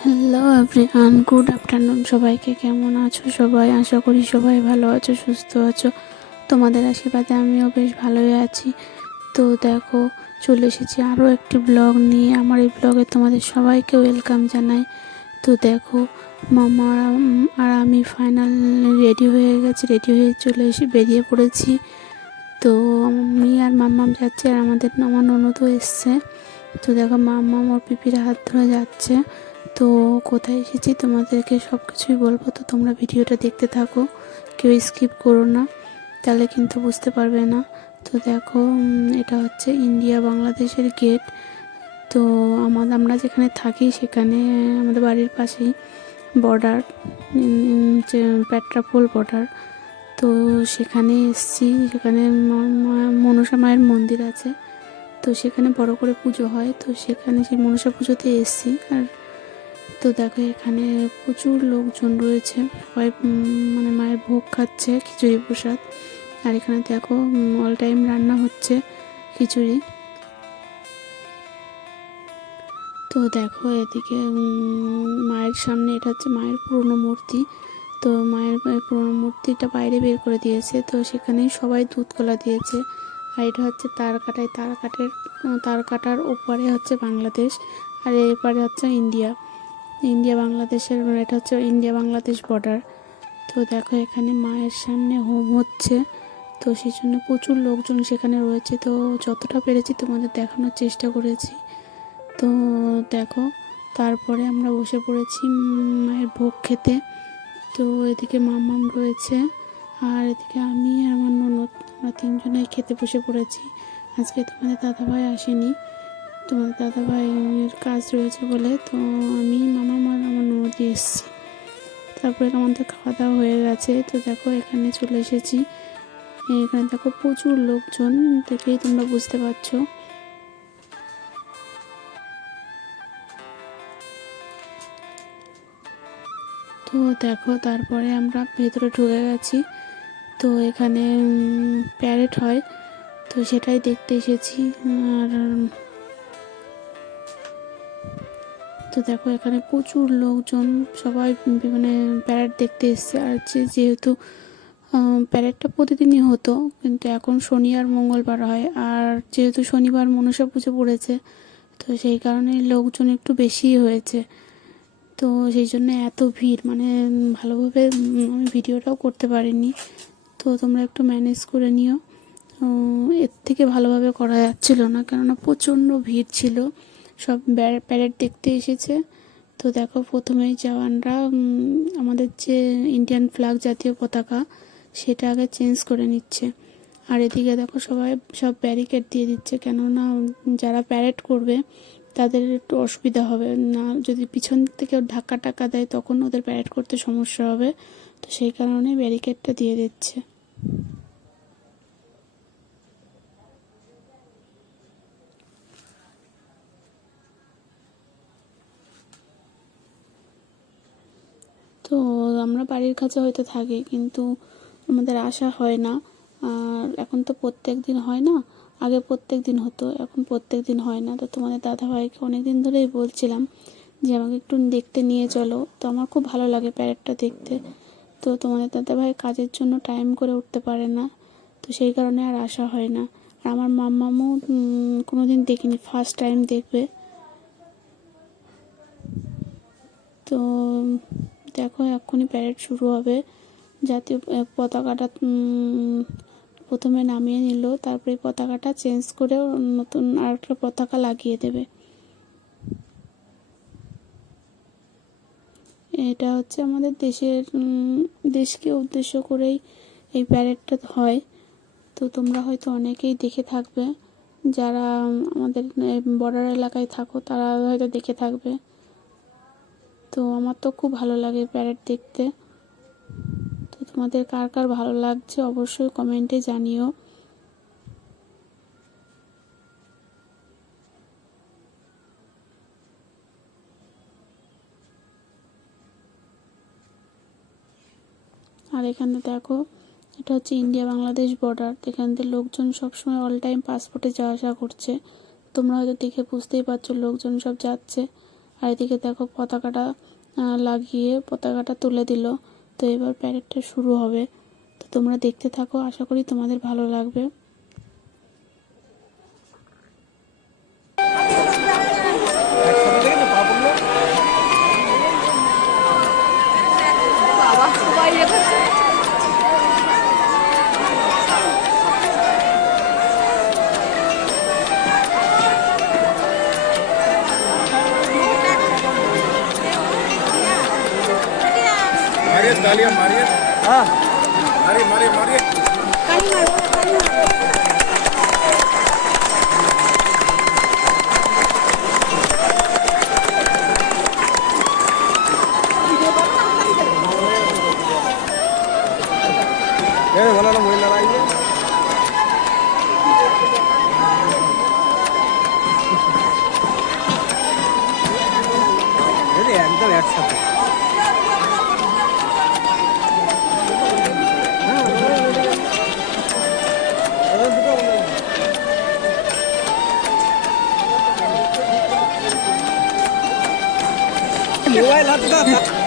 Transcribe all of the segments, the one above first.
Hello everyone, good afternoon. সবাইকে কেমন আছো সবাই? আশা করি সবাই ভালো আছো, সুস্থ আছো। তোমাদের আশীর্বাদে আমিও বেশ ভালোই আছি। তো দেখো, চলে এসেছি আরও একটি ব্লগ নিয়ে। আমার এই ব্লগে তোমাদের সবাইকে ওয়েলকাম জানাই। তো দেখো, মামা আর আমি ফাইনালি রেডি হয়ে গেছি, রেডি হয়ে বেরিয়ে পড়েছি। তো আমি আর মাম্মাম যাচ্ছে, আর আমার ননদও এসছে। তো দেখো, মাম্মাম ওর পিপির হাত ধরে যাচ্ছে। তো কোথায় এসেছি তোমাদেরকে সব কিছুই বলবো, তো তোমরা ভিডিওটা দেখতে থাকো, কেউ স্কিপ করো না, তাহলে কিন্তু বুঝতে পারবে না। তো দেখো, এটা হচ্ছে ইন্ডিয়া বাংলাদেশের গেট। তো আমরা যেখানে থাকি সেখানে আমাদের বাড়ির পাশেই বর্ডার, পেট্রাপোল বর্ডার। তো সেখানে এসছি, সেখানে মনসা মায়ের মন্দির আছে। তো সেখানে বড় করে পুজো হয়, তো সেখানে সেই মনসা পুজোতে এসছি। আর তো দেখো, এখানে প্রচুর লোকজন রয়েছে, সবাই মানে মায়ের ভোগ খাচ্ছে, খিচুড়ি প্রসাদ। আর এখানে দেখো অল টাইম রান্না হচ্ছে খিচুড়ি। তো দেখো এদিকে মায়ের সামনে, এটা হচ্ছে মায়ের পুরনো মূর্তি। তো মায়ের পুরনো মূর্তিটা বাইরে বের করে দিয়েছে, তো সেখানেই সবাই দুধ কলা দিয়েছে। আর এটা হচ্ছে তার কাটার ওপারে হচ্ছে বাংলাদেশ, আর এপারে হচ্ছে ইন্ডিয়া বাংলাদেশের, এটা হচ্ছে ইন্ডিয়া বাংলাদেশ বর্ডার। তো দেখো, এখানে মায়ের সামনে হোম হচ্ছে, তো সেই জন্য প্রচুর লোকজন সেখানে রয়েছে। তো যতটা পেরেছি তোমাদের দেখানোর চেষ্টা করেছি। তো দেখো, তারপরে আমরা বসে পড়েছি মায়ের ভোগ খেতে। তো এদিকে মাম্মাম রয়েছে, আর এদিকে আমি আর আমার ননদ, আমরা তিনজনেই খেতে বসে পড়েছি। আজকে তোমাদের দাদাভাই আসেনি, তোমাদের দাদাভাইয়ের কাজ রয়েছে বলে, তো আমি মামা আর আমার ননদ এসেছি। তারপরে আমাদের খাওয়া দাওয়া হয়ে গেছে। তো দেখো, এখানে চলে এসেছি। এখানে দেখো প্রচুর লোকজন, দেখলেই তোমরা বুঝতে পারছো। তো দেখো, তারপরে আমরা ভেতরে ঢুকে গেছি। তো এখানে প্যারেড হয়, তো সেটাই দেখতে এসেছি। আর তো দেখো, এখানে প্রচুর লোকজন, সবাই মানে প্যারেড দেখতে এসছে। আর যেহেতু প্যারেডটা প্রতিদিনই হতো, কিন্তু এখন শনি আর মঙ্গলবার হয়। আর যেহেতু শনিবার মনসা পুজো পড়েছে, তো সেই কারণে লোকজন একটু বেশিই হয়েছে। তো সেই জন্য এত ভিড়, মানে ভালোভাবে আমি ভিডিওটাও করতে পারিনি। তো তোমরা একটু ম্যানেজ করে নিও, এর থেকে ভালোভাবে করা যাচ্ছিল না, কেননা প্রচণ্ড ভিড় ছিল। সব প্যারেড দেখতে এসেছে। তো দেখো, প্রথমেই জওয়ানরা আমাদের যে ইন্ডিয়ান ফ্ল্যাগ জাতীয় পতাকা, সেটা আগে চেঞ্জ করে নিচ্ছে। আর এদিকে দেখো, সবাই সব ব্যারিকেড দিয়ে দিচ্ছে, কেননা যারা প্যারেড করবে তাদের একটু অসুবিধা হবে না, যদি পিছন থেকে ধাক্কা টাক্কা দেয় তখন ওদের প্যারেড করতে সমস্যা হবে। তো সেই কারণে ব্যারিকেডটা দিয়ে দিচ্ছে। তো আমরা বাড়ির কাছে হয়তো থাকি, কিন্তু আমাদের আসা হয় না। আর এখন তো প্রত্যেক দিন হয় না, আগে প্রত্যেক দিন হতো, এখন প্রত্যেক দিন হয় না। তো তোমাদের দাদাভাইকে অনেক দিন ধরেই বলছিলাম যে আমাকে একটু দেখতে নিয়ে চলো। তো আমার খুব ভালো লাগে প্যারেডটা দেখতে। তো তোমাদের দাদাভাই কাজের জন্য টাইম করে উঠতে পারে না, তো সেই কারণে আর আসা হয় না। আর আমার মাম্মামও কোনো দিন দেখিনি, ফার্স্ট টাইম দেখবে। তো দেখো, এক্ষুনি প্যারেড শুরু হবে। জাতীয় পতাকাটা প্রথমে নামিয়ে নিল, তারপরে পতাকাটা চেঞ্জ করে নতুন আরেকটা পতাকা লাগিয়ে দেবে। এটা হচ্ছে আমাদের দেশকে উদ্দেশ্য করেই এই প্যারেডটা হয়। তো তোমরা হয়তো অনেকেই দেখে থাকবে, যারা আমাদের বর্ডার এলাকায় থাকো তারা হয়তো দেখে থাকবে। তো আমার তো খুব ভালো লাগে প্যারেড দেখতে। তো তোমাদের কার কার ভালো লাগছে অবশ্যই কমেন্টে জানিও। আর এখানে দেখো, এটা হচ্ছে ইন্ডিয়া বাংলাদেশ বর্ডার। এখান থেকে লোকজন সবসময় অল টাইম পাসপোর্টে যাওয়া আসা করছে। তোমরা হয়তো দেখে বুঝতেই পারছো লোকজন সব যাচ্ছে। আর এদিকে দেখো পতাকাটা লাগিয়ে পতাকাটা তুলে দিল। তো এবার প্যারেডটা শুরু হবে। তো তোমরা দেখতে থাকো, আশা করি তোমাদের ভালো লাগবে। तालियां मारिए। हाँ मारिए मारिए मारिए। बोला ना वही लड़ाइए। एकदम एक साथ मोबाइल हाथ में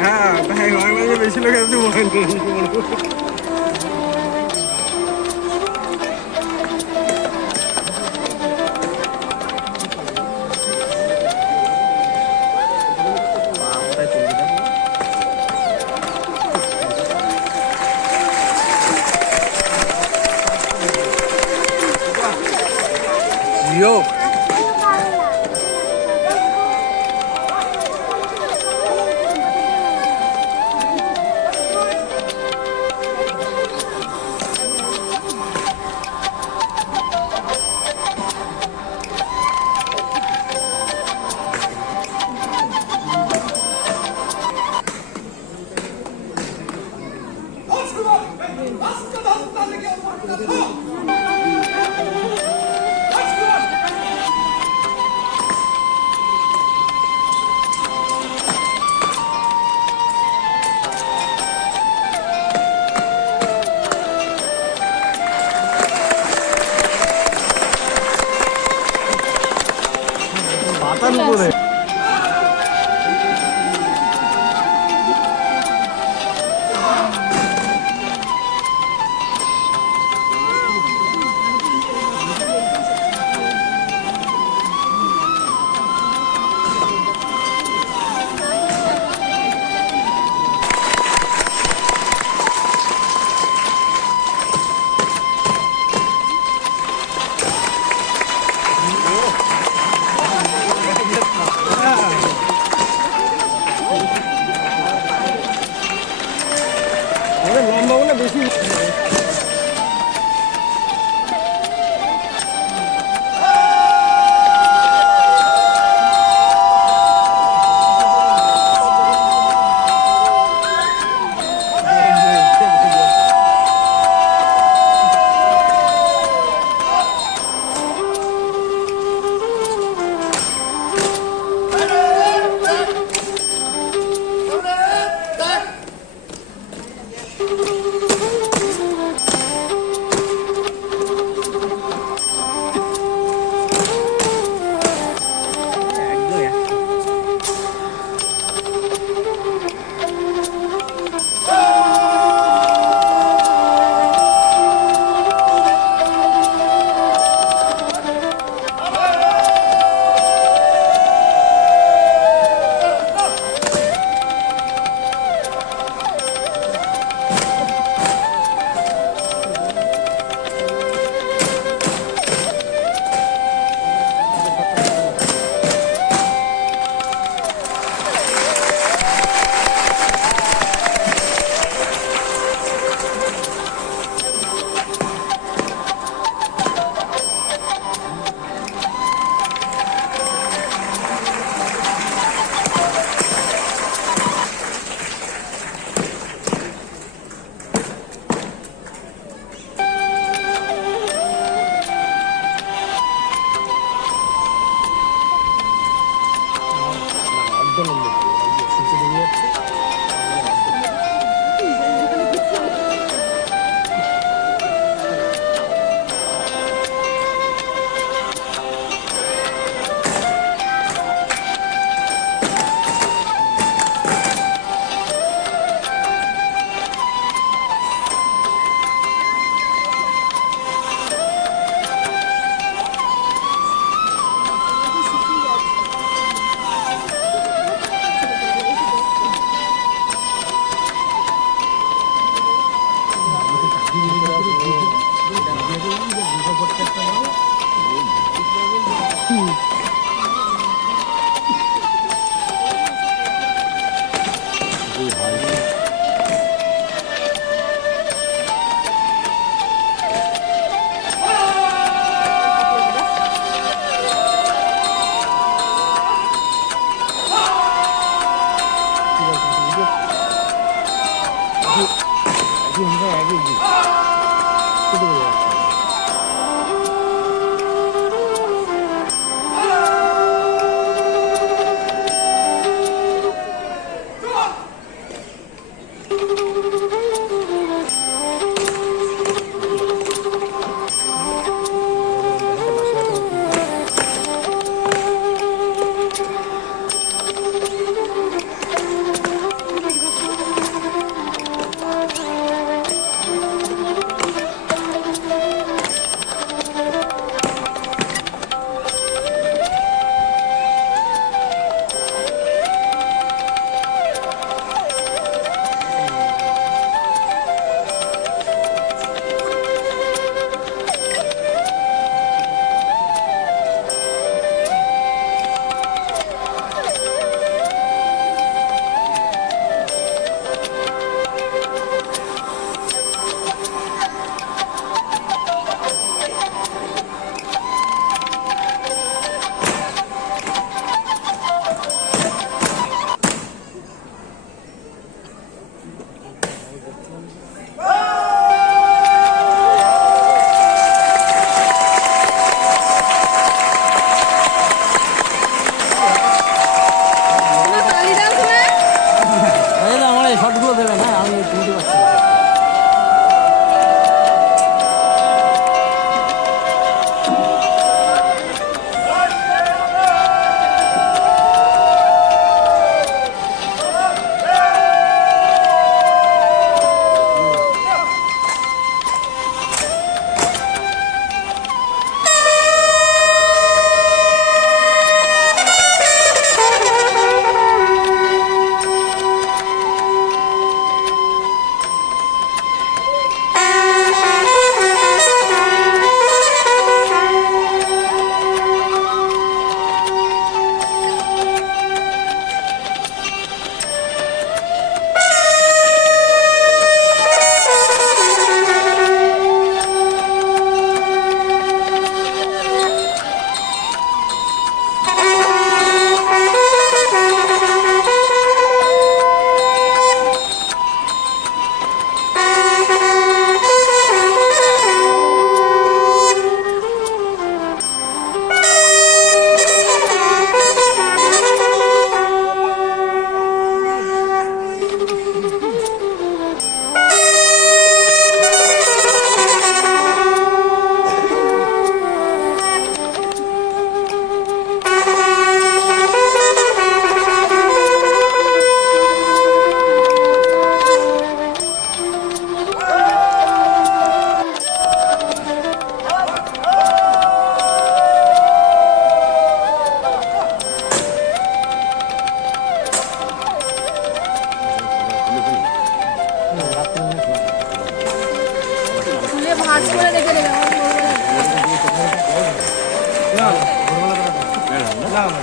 हाँ भाई भाई बेशी लोग ऐसे मोबाइल Yo. একই দিন শুধু বলে যাচ্ছে। আমার এই শটগুলো দেবে না, আমি তুলতে পারছি না। না না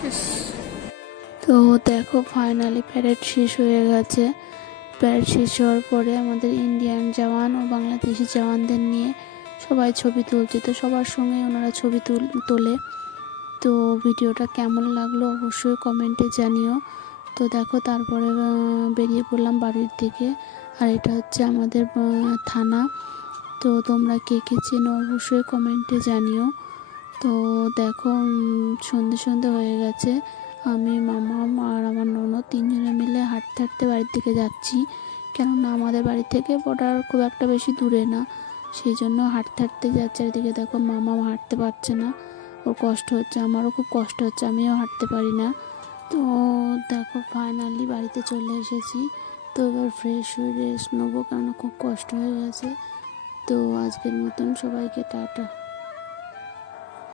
শেষ। তো দেখো ফাইনালি প্যারেড শেষ হয়ে গেছে। প্যারেড শেষ হওয়ার পরে আমাদের ইন্ডিয়ান জওয়ান ও বাংলাদেশি জওয়ানদের নিয়ে সবাই ছবি তুলছে। তো সবার সঙ্গে ওনারা ছবি তোলে। তো ভিডিওটা কেমন লাগলো অবশ্যই কমেন্টে জানিও। তো দেখো তারপরে বেরিয়ে পড়লাম বাড়ির দিকে। আর এটা হচ্ছে আমাদের থানা। তো তোমরা কে কে চেনো অবশ্যই কমেন্টে জানিও। তো দেখো সন্ধে সন্ধে হয়ে গেছে। আমি মামা আর আমার ননদ তিনজনে মিলে হাঁটতে হাঁটতে বাড়ির দিকে যাচ্ছি। কেননা আমাদের বাড়ি থেকে বর্ডার খুব একটা বেশি দূরে না, সেই জন্য হাঁটতে হাঁটতে যাচ্ছে। এদিকে দেখো মামা হাঁটতে পারছে না, ওর কষ্ট হচ্ছে, আমারও খুব কষ্ট হচ্ছে, আমিও হাঁটতে পারি না। তো দেখো ফাইনালি বাড়িতে চলে এসেছি। তো এবার ফ্রেশ হয়ে রেস্ট নেবো, কারণ খুব কষ্ট হয়ে গেছে। তো আজকের মতন সবাইকে টাটা।